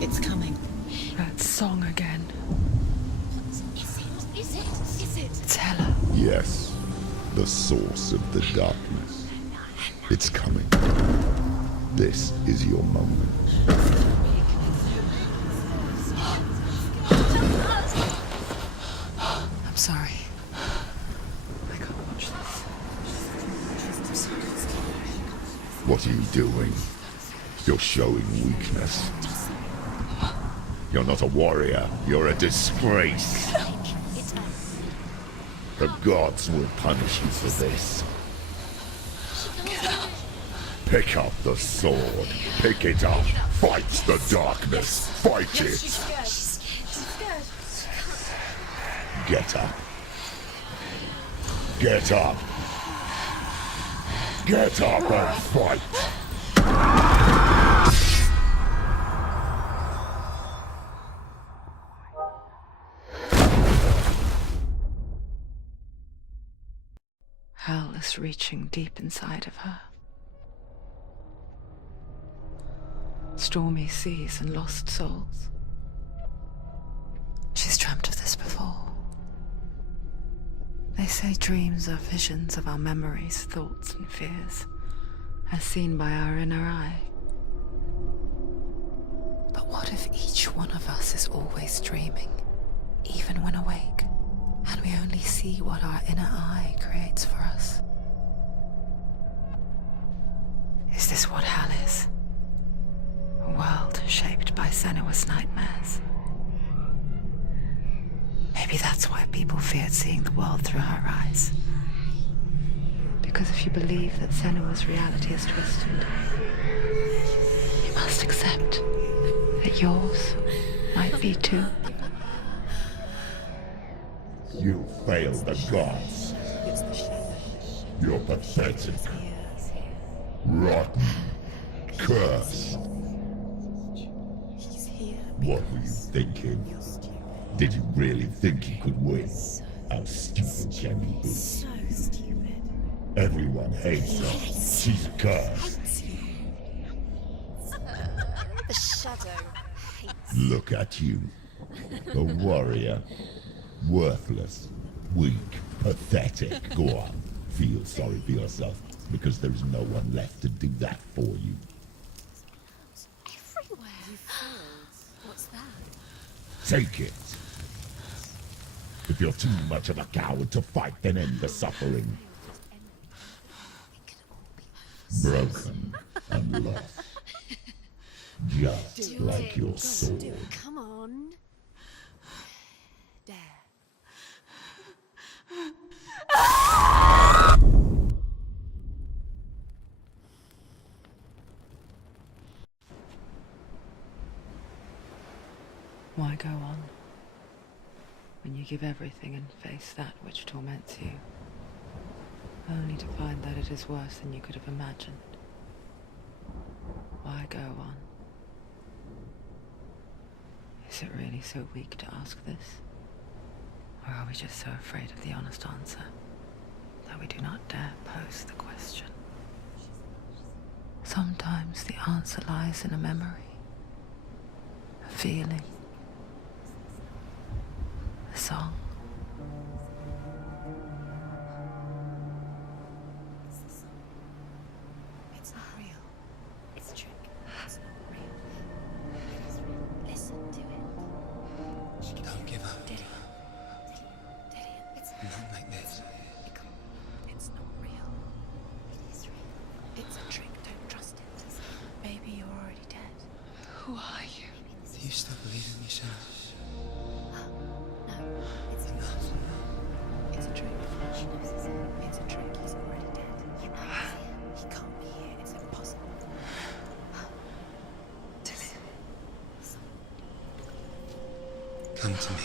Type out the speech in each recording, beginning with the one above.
It's coming. That song again. Is it? It's Hela. Yes, the source of the darkness. It's coming. This is your moment. I'm sorry. I can't watch this. What are you doing? You're showing weakness. You're not a warrior. You're a disgrace. The gods will punish you for this. Pick up the sword. Pick it up. Fight the darkness. Fight it. Get up. Get up. Get up and fight. Hell is reaching deep inside of her. Stormy seas and lost souls. She's dreamt of this before. They say dreams are visions of our memories, thoughts and fears, as seen by our inner eye. But what if each one of us is always dreaming, even when awake, and we only see what our inner eye creates for us? Is this what hell is? A world shaped by Senua's nightmares. Maybe that's why people feared seeing the world through her eyes. Because if you believe that Senua's reality is twisted, you must accept that yours might be too. You failed the gods. You're pathetic. Rotten. Cursed. What were you thinking? Did you really think you could win? How stupid can you be? So stupid. Everyone hates her. She's cursed. The shadow hates. Look at you. A warrior. Worthless. Weak. Pathetic. Go on. Feel sorry for yourself, because there is no one left to do that for you. Everywhere. You failed. What's that? Take it. If you're too much of a coward to fight, then end the suffering. Broken and lost. Just like your sword. Come on. Dare. Why go on when you give everything and face that which torments you, only to find that it is worse than you could have imagined? Why go on? Is it really so weak to ask this? Or are we just so afraid of the honest answer that we do not dare pose the question? Sometimes the answer lies in a memory, a feeling, a song. It's not real. It's a trick. It's not real. It is real. Listen to it. Don't give up. Did it? It's Not like this. It's not real. It is real. It's a trick. Don't trust it. Maybe you're already dead. Who are you? Do you still believe in yourself? No, it's not. It's a trick. She knows it's him. It's a trick. He's already dead. You know it's him. He can't be here. It's impossible. Come to me.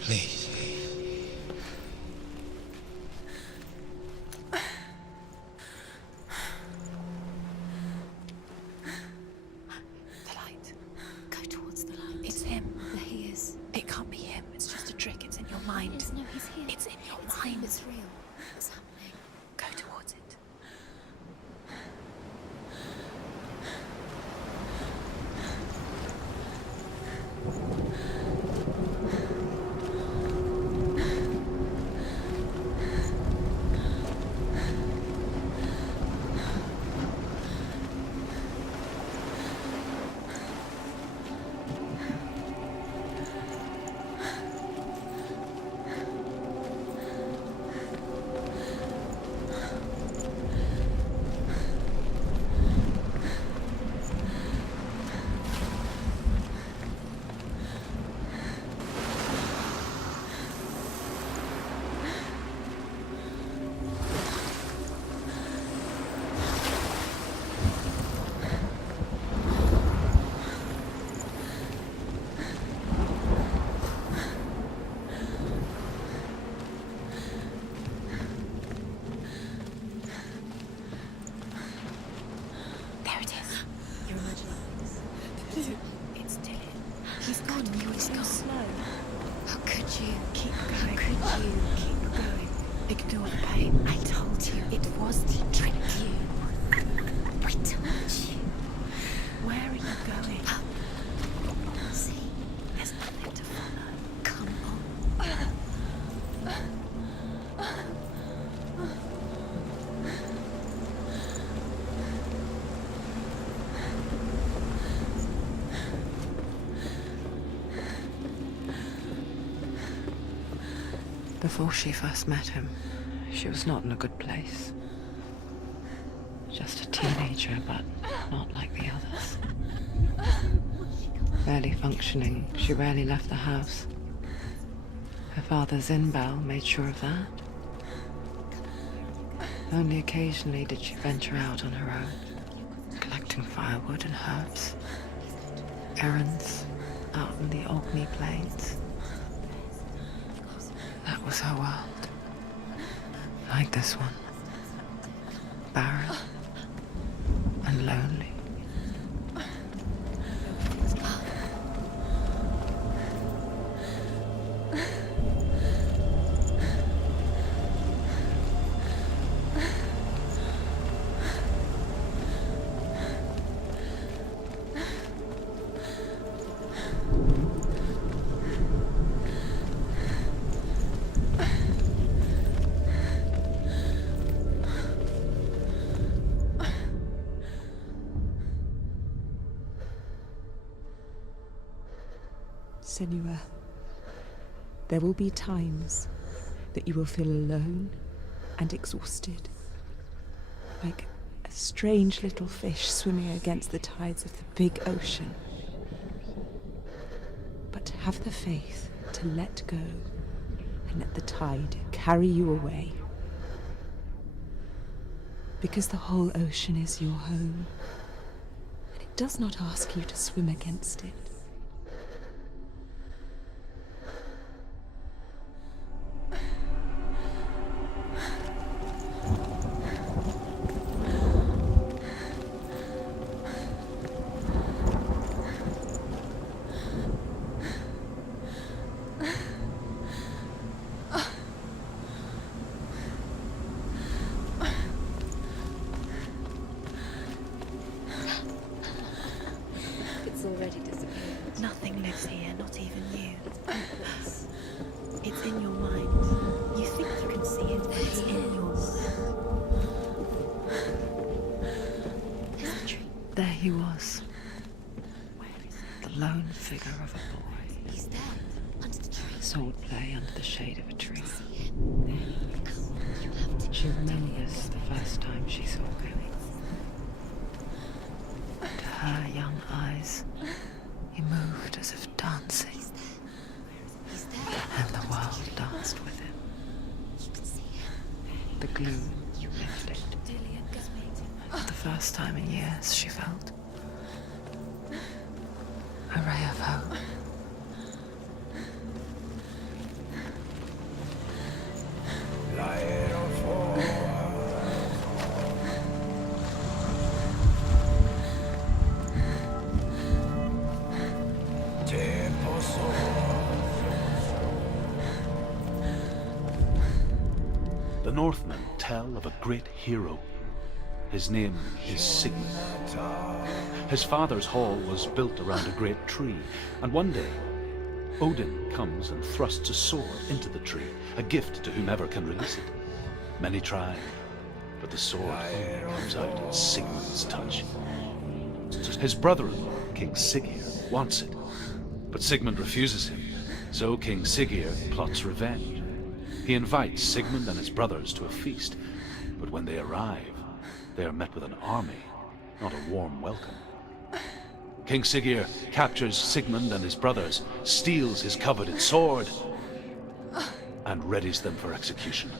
Please. The light. Go towards the light. It's him. There he is. It can't be him. It's just a trick. It's in your mind. No, he's here. It's in your mind. It's real. What's happening? Go towards it. There it is. You're imagining. It's Dillian. He's gone. You were too slow. How could you? Keep going. How could you? Keep going. Ignore the pain. I told you it was to trick you. I told you. Where are you going? Up. See, there's nothing to follow. Come on. Before she first met him, she was not in a good place. Just a teenager, but not like the others. Barely functioning, she rarely left the house. Her father Zinbal made sure of that. Only occasionally did she venture out on her own, collecting firewood and herbs, errands out in the Orkney Plains. That was her world. Like this one. Barren and lonely. Senua, there will be times that you will feel alone and exhausted, like a strange little fish swimming against the tides of the big ocean. But have the faith to let go and let the tide carry you away. Because the whole ocean is your home, and it does not ask you to swim against it. Already disappeared. Nothing lives here, not even you. It's in your mind. You think you can see it, but it's in your mind. There he was. The lone figure of a boy. He's there, under the tree. Swordplay under the shade of a tree. She remembers the first time she saw him. To her young eyes, he moved as if dancing, and the world danced with him. The gloom lifted. For the first time in years, she felt a ray of hope. The Northmen tell of a great hero. His name is Sigmund. His father's hall was built around a great tree, and one day, Odin comes and thrusts a sword into the tree, a gift to whomever can release it. Many try, but the sword only comes out at Sigmund's touch. His brother-in-law, King Siggeir, wants it, but Sigmund refuses him, so King Siggeir plots revenge. He invites Sigmund and his brothers to a feast, but when they arrive, they are met with an army, not a warm welcome. King Siggeir captures Sigmund and his brothers, steals his coveted sword, and readies them for execution.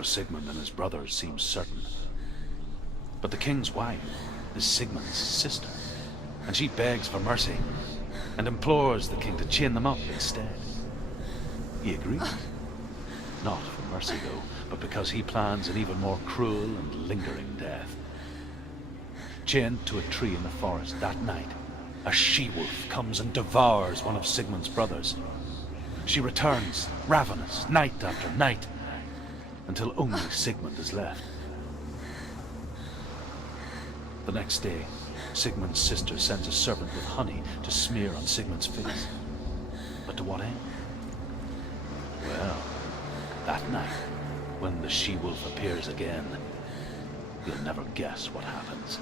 for Sigmund and his brothers seems certain. But the king's wife is Sigmund's sister, and she begs for mercy and implores the king to chain them up instead. He agrees. Not for mercy, though, but because he plans an even more cruel and lingering death. Chained to a tree in the forest that night, a she-wolf comes and devours one of Sigmund's brothers. She returns, ravenous, night after night, until only Sigmund is left. The next day, Sigmund's sister sends a servant with honey to smear on Sigmund's face. But to what end? Well, that night, when the she-wolf appears again, you'll never guess what happens.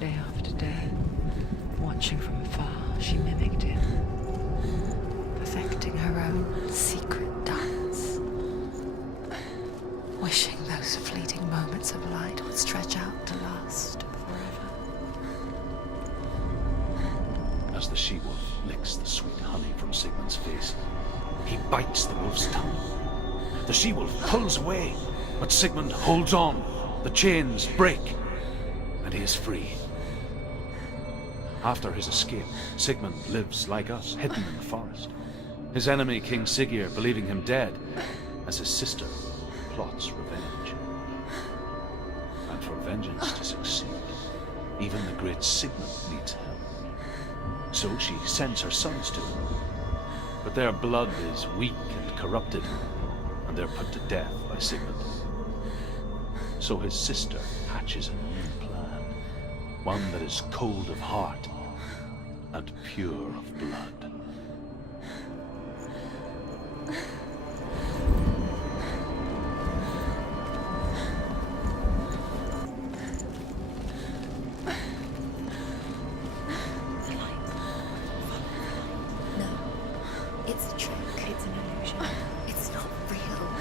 Day after day, watching from afar, she mimicked him, perfecting her own secret dance, wishing those fleeting moments of light would stretch out to last forever. As the she-wolf licks the sweet honey from Sigmund's face, he bites the wolf's tongue. The she-wolf pulls away, but Sigmund holds on. The chains break, and he is free. After his escape, Sigmund lives like us, hidden in the forest. His enemy, King Siggeir, believing him dead, as his sister plots revenge. And for vengeance to succeed, even the great Sigmund needs help. So she sends her sons to him. But their blood is weak and corrupted, and they're put to death by Sigmund. So his sister hatches a new plan, one that is cold of heart and pure of blood.